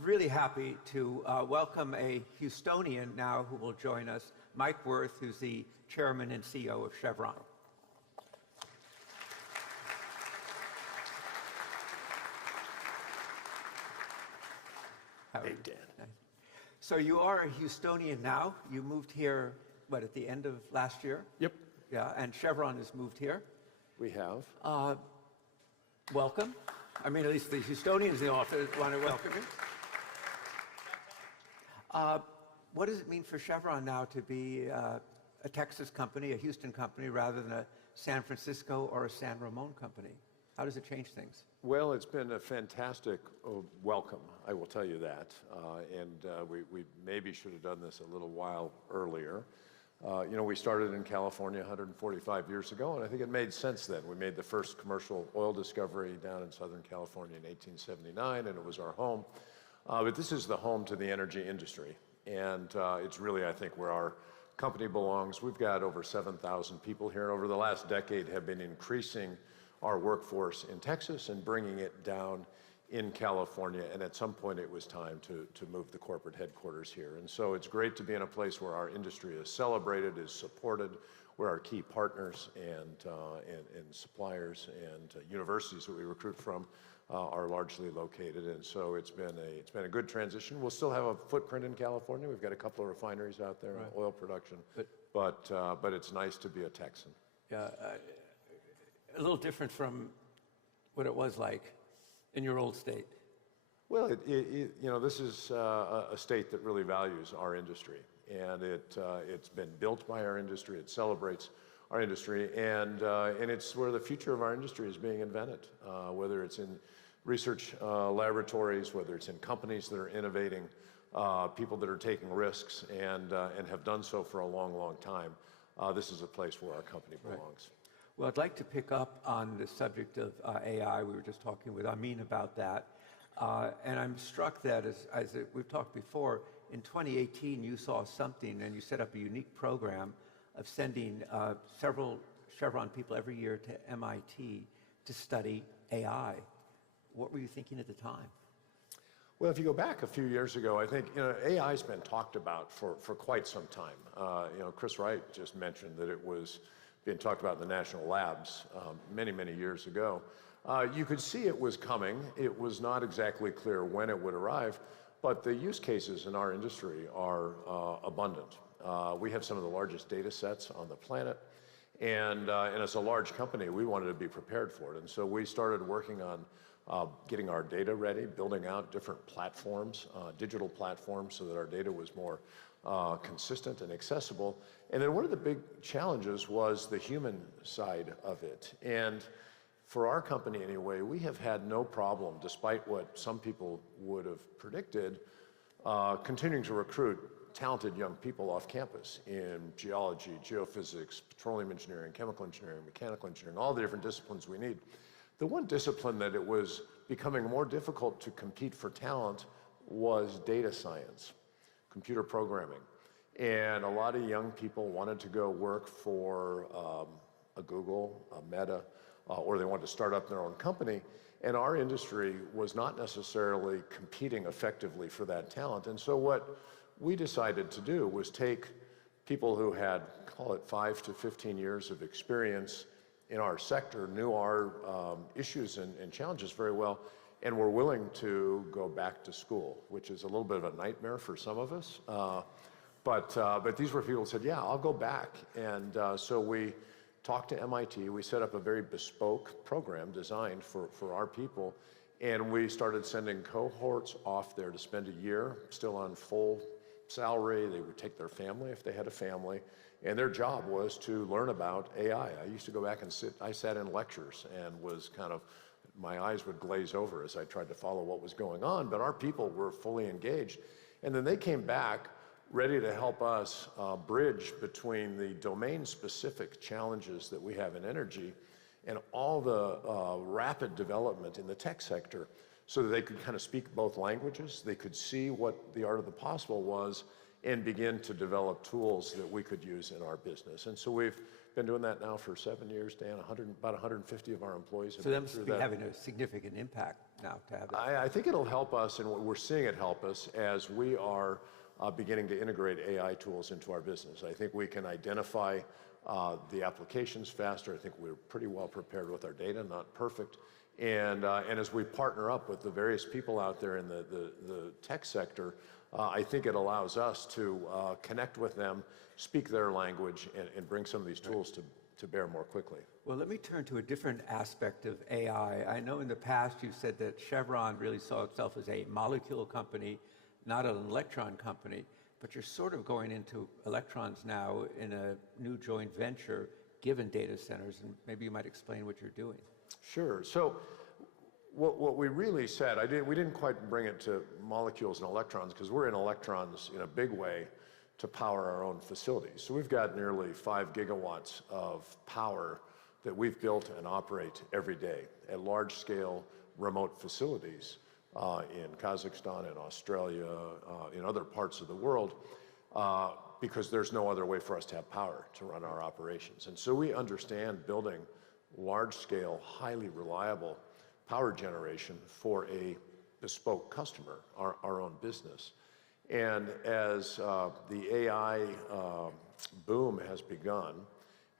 Really happy to welcome a Houstonian now who will join us, Mike Wirth, who's the Chairman and CEO of Chevron. Hey, Dan. Nice. So you are a Houstonian now. You moved here, what, at the end of last year? Yep. Yeah, and Chevron has moved here. We have. Welcome. I mean, at least the Houstonians in the office want to welcome you. What does it mean for Chevron now to be a Texas company, a Houston company, rather than a San Francisco or a San Ramon company? How does it change things? Well, it's been a fantastic welcome, I will tell you that. We maybe should have done this a little while earlier. We started in California 145 years ago, and I think it made sense then. We made the first commercial oil discovery down in Southern California in 1879, and it was our home. But this is the home to the energy industry, and it's really, I think, where our company belongs. We've got over 7,000 people here, and over the last decade have been increasing our workforce in Texas and bringing it down in California, and at some point it was time to move the corporate headquarters here. And so it's great to be in a place where our industry is celebrated, is supported, where our key partners and suppliers and universities that we recruit from are largely located. And so it's been a good transition. We'll still have a footprint in California. We've got a couple of refineries out there, right, oil production, but it's nice to be a Texan. Yeah, a little different from what it was like in your old state. Well, this is a state that really values our industry, and it's been built by our industry. It celebrates our industry, and it's where the future of our industry is being invented. Whether it's in research laboratories, whether it's in companies that are innovating, people that are taking risks and have done so for a long, long time. This is a place where our company belongs. Right. Well, I'd like to pick up on the subject of AI. We were just talking with Amin about that. And I'm struck that, as we've talked before, in 2018 you saw something and you set up a unique program of sending several Chevron people every year to MIT to study AI. What were you thinking at the time? Well, if you go back a few years ago, I think AI's been talked about for quite some time. Chris Wright just mentioned that it was being talked about in the national labs many, many years ago. You could see it was coming. It was not exactly clear when it would arrive, but the use cases in our industry are abundant. We have some of the largest data sets on the planet, and as a large company, we wanted to be prepared for it. And so we started working on getting our data ready, building out different platforms, digital platforms, so that our data was more consistent and accessible. And then one of the big challenges was the human side of it. And for our company anyway, we have had no problem, despite what some people would have predicted, continuing to recruit talented young people off campus in geology, geophysics, petroleum engineering, chemical engineering, mechanical engineering, all the different disciplines we need. The one discipline that it was becoming more difficult to compete for talent was data science, computer programming. And a lot of young people wanted to go work for a Google, a Meta, or they wanted to start up their own company. And our industry was not necessarily competing effectively for that talent. And so what we decided to do was take people who had, call it 5 to 15 years of experience in our sector, knew our issues and challenges very well, and were willing to go back to school, which is a little bit of a nightmare for some of us. But these were people who said, yeah, I'll go back. And so we talked to MIT. We set up a very bespoke program designed for our people. And we started sending cohorts off there to spend a year, still on full salary. They would take their family if they had a family. And their job was to learn about AI. I used to go back and I sat in lectures and was my eyes would glaze over as I tried to follow what was going on, but our people were fully engaged. And then they came back ready to help us bridge between the domain-specific challenges that we have in energy and all the rapid development in the tech sector, so that they could kind of speak both languages, they could see what the art of the possible was, and begin to develop tools that we could use in our business. And so we've been doing that now for 7 years, Dan. About 150 of our employees have been through that. So that must be having a significant impact. now to have that? I think it'll help us, and we're seeing it help us as we are beginning to integrate AI tools into our business. I think we can identify the applications faster. I think we're pretty well prepared with our data, not perfect. And as we partner up with the various people out there in the tech sector, I think it allows us to connect with them, speak their language, and bring some of these tools to bear more quickly. Well, let me turn to a different aspect of AI. I know in the past you've said that Chevron really saw itself as a molecule company, not an electron company, but you're sort of going into electrons now in a new joint venture given data centers, and maybe you might explain what you're doing. Sure. So what we really said, we didn't quite bring it to molecules and electrons because we're in electrons in a big way to power our own facilities. So we've got nearly 5 gigawatts of power that we've built and operate every day at large-scale remote facilities in Kazakhstan, in Australia, in other parts of the world, because there's no other way for us to have power to run our operations. And so we understand building large-scale, highly reliable power generation for a bespoke customer, our own business. And as the AI boom has begun,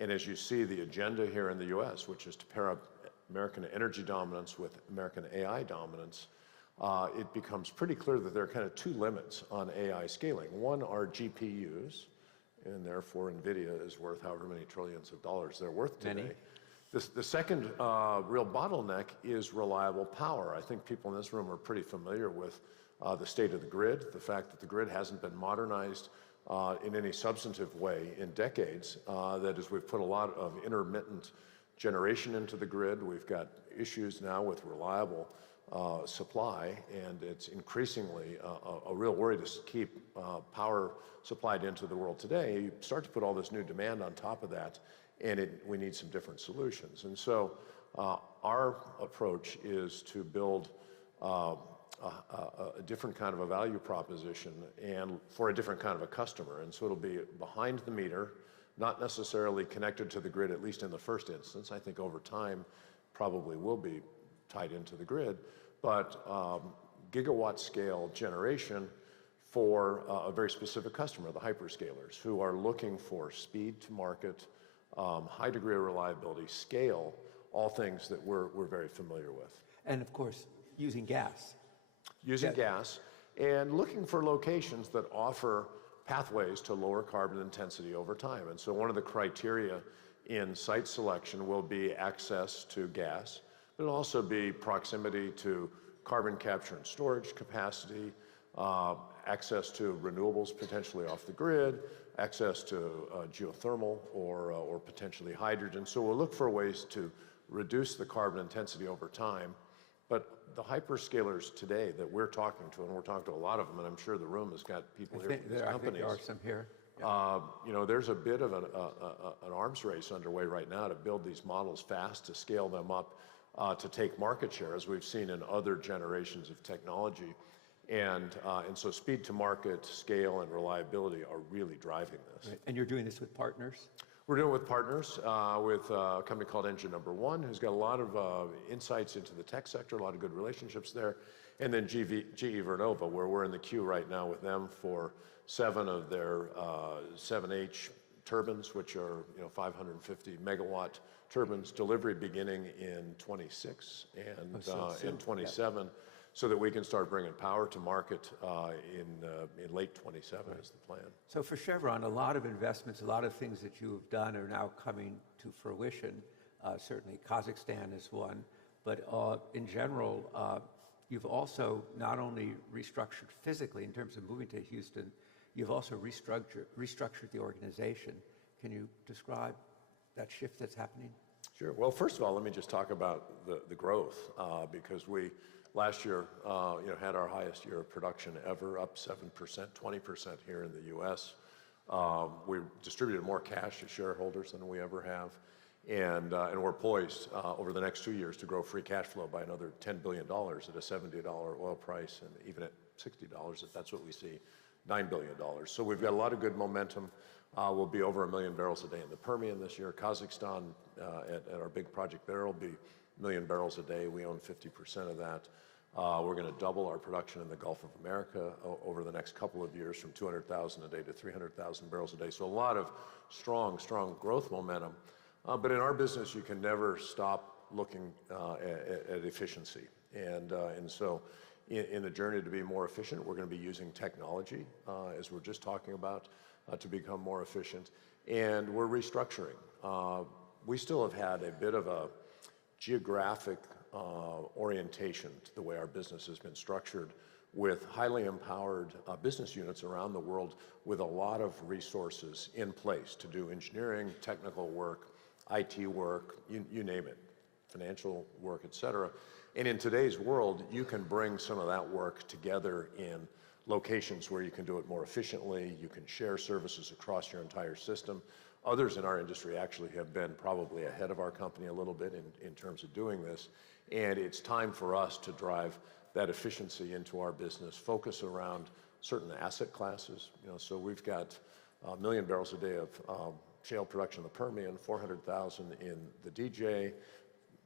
and as you see the agenda here in the US, which is to pair up American energy dominance with American AI dominance, it becomes pretty clear that there are kind of two limits on AI scaling. One are GPUs, and therefore NVIDIA is worth however many trillions of dollars they're worth today. Many. The second real bottleneck is reliable power. I think people in this room are pretty familiar with the state of the grid, the fact that the grid hasn't been modernized in any substantive way in decades. That is, we've put a lot of intermittent generation into the grid. We've got issues now with reliable supply, and it's increasingly a real worry to keep power supplied into the world today. You start to put all this new demand on top of that, and we need some different solutions. And so our approach is to build a different kind of a value proposition and for a different kind of a customer. And so it'll be behind the meter, not necessarily connected to the grid, at least in the first instance. I think over time probably will be tied into the grid, but gigawatt scale generation for a very specific customer, the hyperscalers, who are looking for speed to market, high degree of reliability, scale, all things that we're very familiar with. And of course, using gas. Using gas, and looking for locations that offer pathways to lower carbon intensity over time. And so one of the criteria in site selection will be access to gas, but it'll also be proximity to carbon capture and storage capacity, access to renewables potentially off the grid, access to geothermal or potentially hydrogen. So we'll look for ways to reduce the carbon intensity over time. But the hyperscalers today that we're talking to, and we're talking to a lot of them, and I'm sure the room has got people here from these companies. I think there are some here. You know, there's a bit of an arms race underway right now to build these models fast, to scale them up, to take market share, as we've seen in other generations of technology. And so speed to market, scale, and reliability are really driving this. Right. And you're doing this with partners? We're doing it with partners, with a company called Engine Number One, who's got a lot of insights into the tech sector, a lot of good relationships there. And then GE Vernova, where we're in the queue right now with them for 7 of their 7H turbines, which are 550 megawatt turbines, delivery beginning in 26 and in 27. So that we can start bringing power to market in late 27 is the plan. So for Chevron, a lot of investments, a lot of things that you have done are now coming to fruition. Certainly Kazakhstan is one, but in general, you've also not only restructured physically in terms of moving to Houston, you've also restructured the organization. Can you describe that shift that's happening? Sure. Well, first of all, let me just talk about the growth, because we last year had our highest year of production ever, up 7%, 20% here in the U.S. We distributed more cash to shareholders than we ever have, and we're poised over the next 2 years to grow free cash flow by another $10 billion at a $70 oil price, and even at $60, if that's what we see, $9 billion. So we've got a lot of good momentum. We'll be over 1 million barrels a day in the Permian this year. Kazakhstan, at our big project there, will be million barrels a day. We own 50% of that. We're going to double our production in the Gulf of America over the next couple of years from 200,000 a day to 300,000 barrels a day. So a lot of strong growth momentum. But in our business, you can never stop looking at efficiency. And so in the journey to be more efficient, we're going to be using technology, as we're just talking about, to become more efficient. And we're restructuring. We still have had a bit of a geographic orientation to the way our business has been structured, with highly empowered business units around the world with a lot of resources in place to do engineering, technical work, IT work, you name it, financial work, et cetera. And in today's world, you can bring some of that work together in locations where you can do it more efficiently. You can share services across your entire system. Others in our industry actually have been probably ahead of our company a little bit in terms of doing this. And it's time for us to drive that efficiency into our business, focus around certain asset classes. So we've got 1 million barrels a day of shale production in the Permian, 400,000 in the DJ.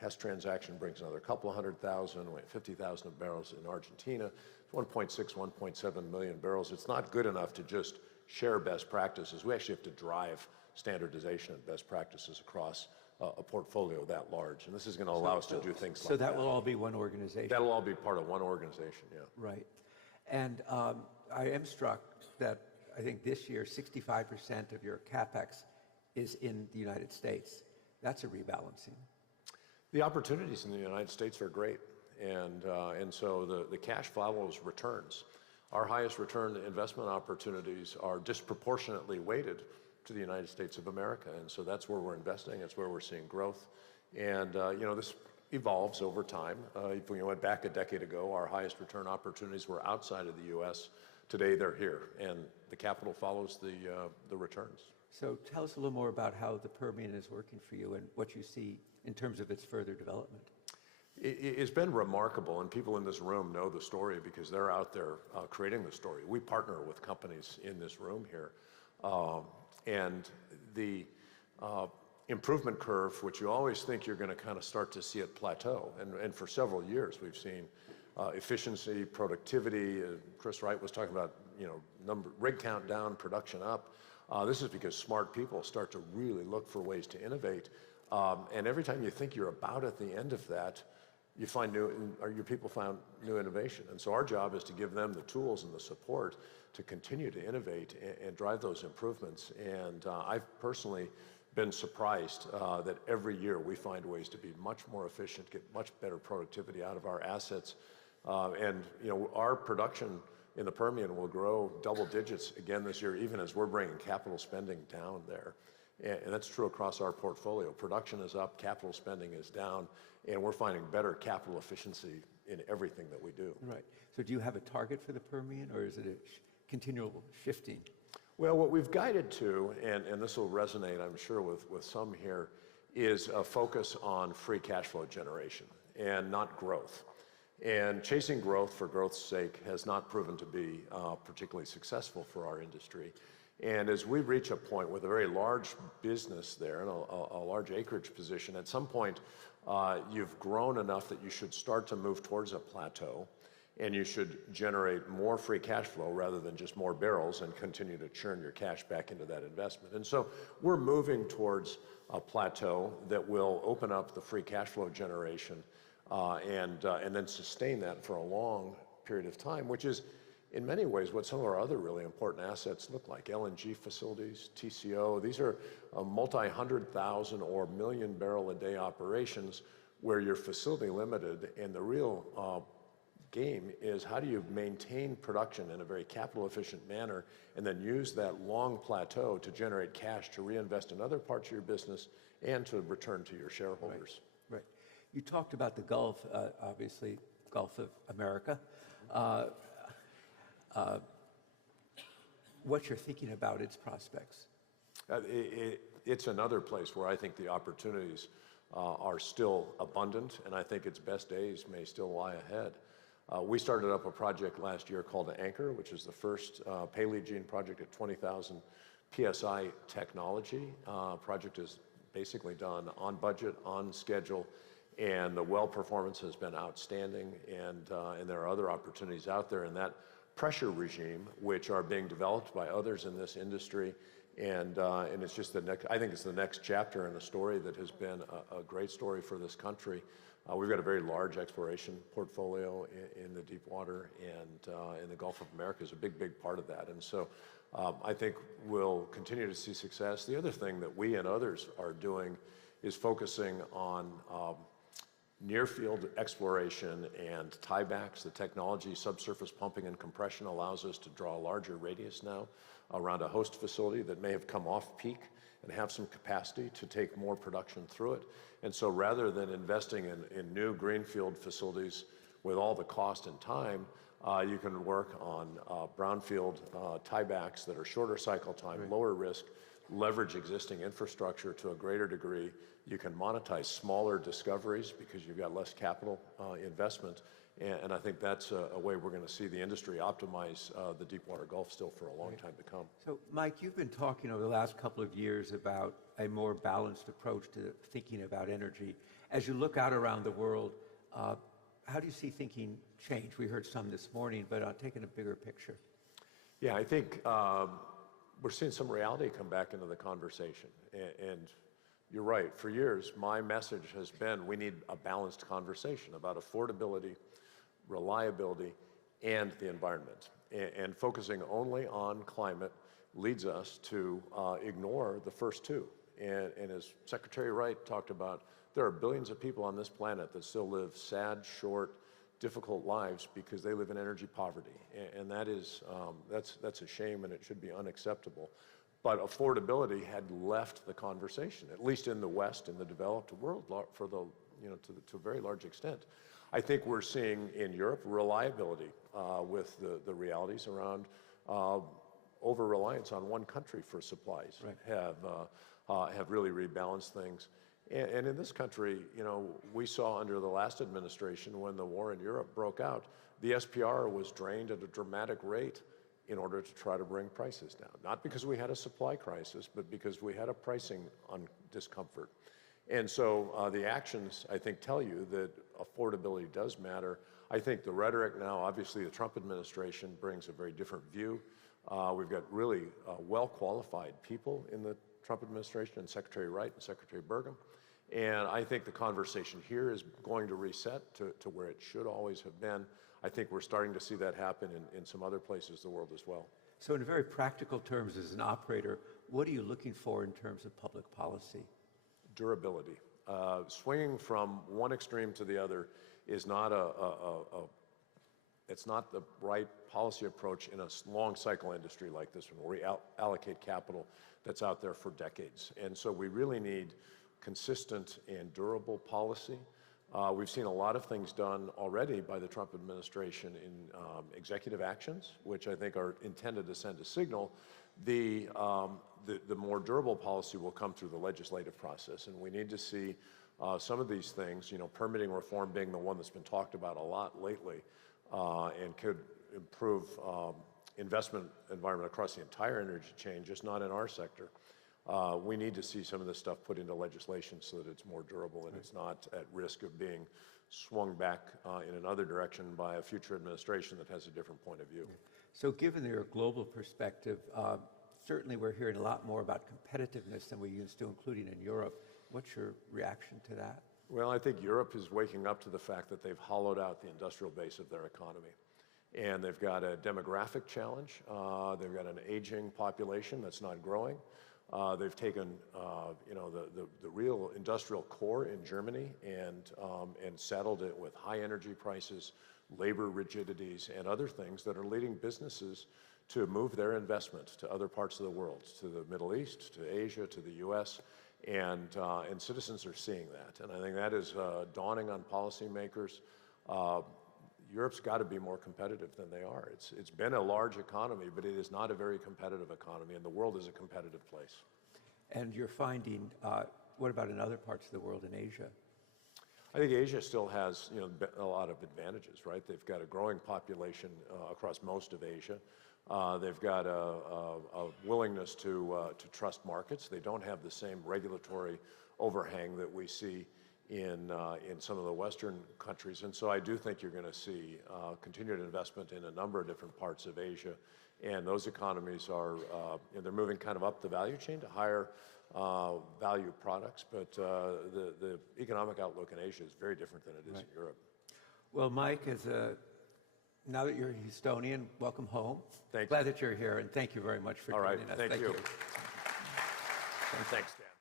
Hess transaction brings another couple of 100,000, 50,000 barrels in Argentina. 1.6, 1.7 million barrels. It's not good enough to just share best practices. We actually have to drive standardization and best practices across a portfolio that large. And this is going to allow us to do things like that. So that will all be one organization? That'll all be part of one organization, yeah. Right. And I am struck that I think this year 65% of your CapEx is in the United States. That's a rebalancing. The opportunities in the United States are great. And so the cash follows returns. Our highest return investment opportunities are disproportionately weighted to the United States of America. And so that's where we're investing. That's where we're seeing growth. And, this evolves over time. If we went back a decade ago, our highest return opportunities were outside of the U.S. Today, they're here. And the capital follows the returns. So tell us a little more about how the Permian is working for you and what you see in terms of its further development. It's been remarkable, and people in this room know the story because they're out there creating the story. We partner with companies in this room here. And the improvement curve, which you always think you're going to kind of start to see it plateau, and for several years we've seen efficiency, productivity. Chris Wright was talking about rig count down, production up. This is because smart people start to really look for ways to innovate. And every time you think you're about at the end of that, you find your people found new innovation. And so our job is to give them the tools and the support to continue to innovate and drive those improvements. And I've personally been surprised that every year we find ways to be much more efficient, get much better productivity out of our assets. And our production in the Permian will grow double digits again this year, even as we're bringing capital spending down there. And that's true across our portfolio. Production is up, capital spending is down, and we're finding better capital efficiency in everything that we do. Right. So do you have a target for the Permian, or is it a continual shifting? Well, what we've guided to, and this will resonate, I'm sure, with some here, is a focus on free cash flow generation and not growth. And chasing growth for growth's sake has not proven to be particularly successful for our industry. And as we reach a point with a very large business there and a large acreage position, at some point you've grown enough that you should start to move towards a plateau, and you should generate more free cash flow rather than just more barrels and continue to churn your cash back into that investment. And so we're moving towards a plateau that will open up the free cash flow generation and then sustain that for a long period of time, which is in many ways what some of our other really important assets look like. LNG facilities, TCO, these are multi-100,000 or million barrel a day operations where you're facility limited, and the real game is how do you maintain production in a very capital efficient manner and then use that long plateau to generate cash to reinvest in other parts of your business and to return to your shareholders. Right. You talked about the Gulf, obviously, Gulf of America. What you're thinking about its prospects? It's another place where I think the opportunities are still abundant, and I think its best days may still lie ahead. We started up a project last year called Anchor, which is the first Paleogene project at 20,000 PSI technology. Project is basically done on budget, on schedule, and the well performance has been outstanding, and there are other opportunities out there in that pressure regime, which are being developed by others in this industry, and it's just I think it's the next chapter in a story that has been a great story for this country. We've got a very large exploration portfolio in the deep water, and in the Gulf of America is a big part of that. And so I think we'll continue to see success. The other thing that we and others are doing is focusing on near-field exploration and tiebacks. The technology, subsurface pumping and compression, allows us to draw a larger radius now around a host facility that may have come off peak and have some capacity to take more production through it. And so rather than investing in new greenfield facilities with all the cost and time, you can work on brownfield tiebacks that are shorter cycle time, lower risk, leverage existing infrastructure to a greater degree. You can monetize smaller discoveries because you've got less capital investment. And I think that's a way we're going to see the industry optimize the Deepwater Gulf still for a long time to come. So, Mike, you've been talking over the last couple of years about a more balanced approach to thinking about energy. As you look out around the world, how do you see thinking change? We heard some this morning, but taking a bigger picture. Yeah, I think we're seeing some reality come back into the conversation. And you're right. For years, my message has been we need a balanced conversation about affordability, reliability, and the environment. And focusing only on climate leads us to ignore the first two. And as Secretary Wright talked about, there are billions of people on this planet that still live sad, short, difficult lives because they live in energy poverty. And that is, that's a shame, and it should be unacceptable. But affordability had left the conversation, at least in the West, in the developed world, for the, to a very large extent. I think we're seeing in Europe reliability with the realities around over-reliance on one country for supplies have really rebalanced things. And in this country, we saw under the last administration when the war in Europe broke out, the SPR was drained at a dramatic rate in order to try to bring prices down. Not because we had a supply crisis, but because we had a pricing discomfort. And so the actions, I think, tell you that affordability does matter. I think the rhetoric now, obviously the Trump administration brings a very different view. We've got really well-qualified people in the Trump administration, and Secretary Wright and Secretary Burgum. And I think the conversation here is going to reset to where it should always have been. I think we're starting to see that happen in some other places in the world as well. So in very practical terms, as an operator, what are you looking for in terms of public policy? Durability. Swinging from one extreme to the other is not it's not the right policy approach in a long cycle industry like this one, where we allocate capital that's out there for decades. And so we really need consistent and durable policy. We've seen a lot of things done already by the Trump administration in executive actions, which I think are intended to send a signal. The more durable policy will come through the legislative process, and we need to see some of these things, permitting reform being the one that's been talked about a lot lately, and could improve investment environment across the entire energy chain, just not in our sector. We need to see some of this stuff put into legislation so that it's more durable and it's not at risk of being swung back in another direction by a future administration that has a different point of view. So given your global perspective, certainly we're hearing a lot more about competitiveness than we used to, including in Europe. What's your reaction to that? Well, I think Europe is waking up to the fact that they've hollowed out the industrial base of their economy. And they've got a demographic challenge. They've got an aging population that's not growing. They've taken, the real industrial core in Germany and saddled it with high energy prices, labor rigidities, and other things that are leading businesses to move their investment to other parts of the world, to the Middle East, to Asia, to the U.S., and citizens are seeing that. And I think that is dawning on policymakers. Europe's got to be more competitive than they are. It's been a large economy, but it is not a very competitive economy, and the world is a competitive place. And you're finding, what about in other parts of the world, in Asia? I think Asia still has a lot of advantages, right? They've got a growing population across most of Asia. They've got a willingness to trust markets. They don't have the same regulatory overhang that we see in some of the Western countries. And so I do think you're going to see continued investment in a number of different parts of Asia. And those economies are, they're moving kind of up the value chain to higher value products. But the economic outlook in Asia is very different than it is in Europe. Well, Mike, now that you're a Houstonian, welcome home. Thank you. Glad that you're here, and thank you very much for joining us. Thank you. you. Thanks, Dan.